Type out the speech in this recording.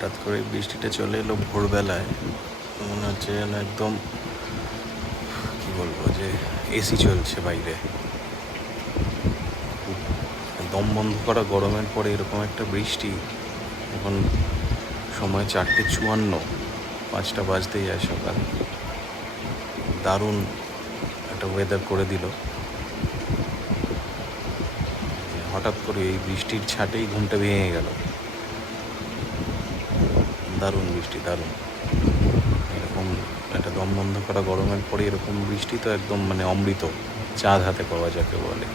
হঠাৎ করে বৃষ্টিটা চলে এলো ভোরবেলায়। মনে হচ্ছে যেন একদম কী বলবো, যে এসি চলছে বাইরে। দম বন্ধ করা গরমের পরে এরকম একটা বৃষ্টি। এখন সময় 4:54, 5টা বাজতেই যায় সকাল। দারুণ একটা ওয়েদার করে দিল। হঠাৎ করে এই বৃষ্টির ছাটেই ঘুমটা ভেঙে গেল। দারুণ বৃষ্টি, দারুণ। এরকম একটা দম বন্ধ করা গরমের পরে এরকম বৃষ্টি তো একদম মানে অমৃত, চাঁদ হাতে পাওয়া যাকে বলে।